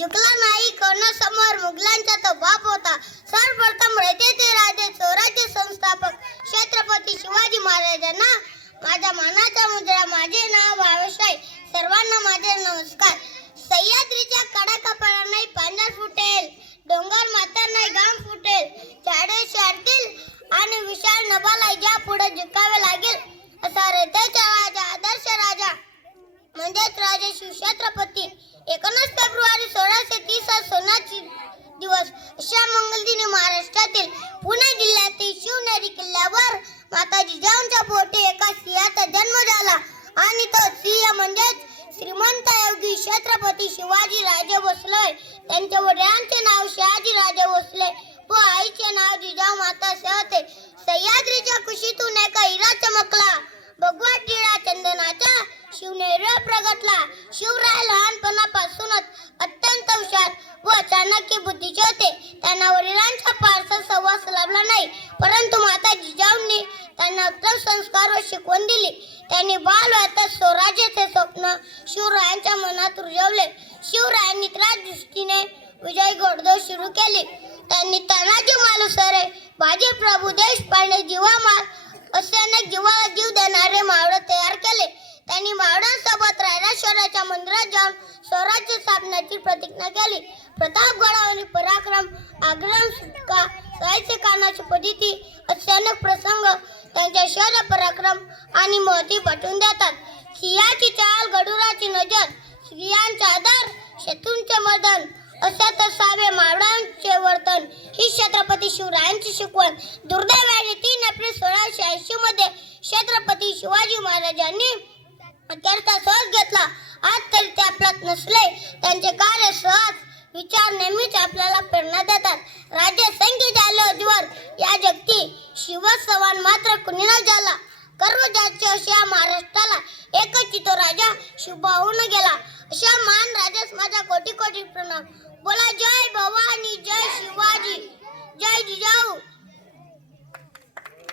झुकला नाही कोणासमोर. मुघलांचा तो बाप होता. सर्वप्रथम रयतेचे राजे, स्वराज्य संस्थापक छत्रपती शिवाजी महाराजांना माझा मानाचा मुजरा. माझे नाव भावेशाई. सर्वांना माझे नमस्कार. सह्याद्रीच्या कडाकापणा नाही पांढर फुटेल, डोंगर माता नाही घाम फुटेल, झाडे शारतील आणि विशाल नभाला ज्या पुढे झुकावे लागेल असा रयतेचा राजा, आदर्श राजा म्हणजेच राजे शिवछत्रपती. 19 फेब्रुवारी 1630 सोनाची दिवस अशा मंगलदिनी महाराष्ट्रातील पुणे जिल्ह्यातील शिवनेरी किल्ल्यावर माता जिजाऊंच्या पोटी एका सिंहाचा जन्म झाला आणि तो सिंह म्हणजेच श्रीमंत योगी छत्रपती शिवाजी राजे भोसले. त्यांच्या वडिलांचे नाव शहाजी राजे भोसले व आईचे नाव जिजाऊ माता होते. सह्याद्रीच्या कुशीतून एका हिरा चमकला, भगवा टिळा चंदनाचा शिवनेरीवर प्रगटला. शिवराय लहानपणापासूनच अत्यंत हुशार व चाणक्य बुद्धीचे होते. त्यांना वडिलांचा फारसा सहवास लाभला नाही, परंतु माता जिजाऊंनी त्यांना उत्तम संस्कार व शिकवण दिली. त्यांनी बालवयातच स्वराज्याचे स्वप्न शिवरायांच्या मनात रुजवले. शिवरायांनी त्या दृष्टीने विजयी घोडदौड सुरू केली. त्यांनी तानाजी मालुसरे, बाजी प्रभू देशपांडे, जीवामाल असे अनेक जीवाला जीव देणारे मावळे तयार केले. त्यांनी मावळ्यांसोबत रायरेश्वराच्या मंदिरात जाऊन स्वराज्य स्थापनेची प्रतिज्ञा केली. प्रतापगडावरील पराक्रम, आग्रह सुटका, जायचे कानाची पद्धती असे अनेक प्रसंग त्यांच्या शौर्य पराक्रम आणि महती पटवून देतात. सिंहाची चाल, गडुराची नजर, स्त्रियांचा आदर, शत्रूंचे मर्दन असे तसावे मावळ्यांचे वर्तन ही छत्रपती शिवरायांची शिकवण. दुर्दैवाने 3 एप्रिल 1680 मध्ये छत्रपती शिवाजी महाराजांनी अखेरचा श्वास घेतला. आज तरी ते आपल्यात नसले. त्यांचे कार्य, सहज विचार नेहमीच आपल्याला प्रेरणा देतात. राज्य संख्य झाले उज्ज्वल या जगती, शिवसवान मात्र कुणी न झाला. कर्व ज्याचे अशा महाराष्ट्राला एकच तो राजा शिवभावून गेला. अशा महान राजास माझा कोटी कोटी प्रणाम. बोला जय भवानी, जय शिवाजी, जय जिजाऊ.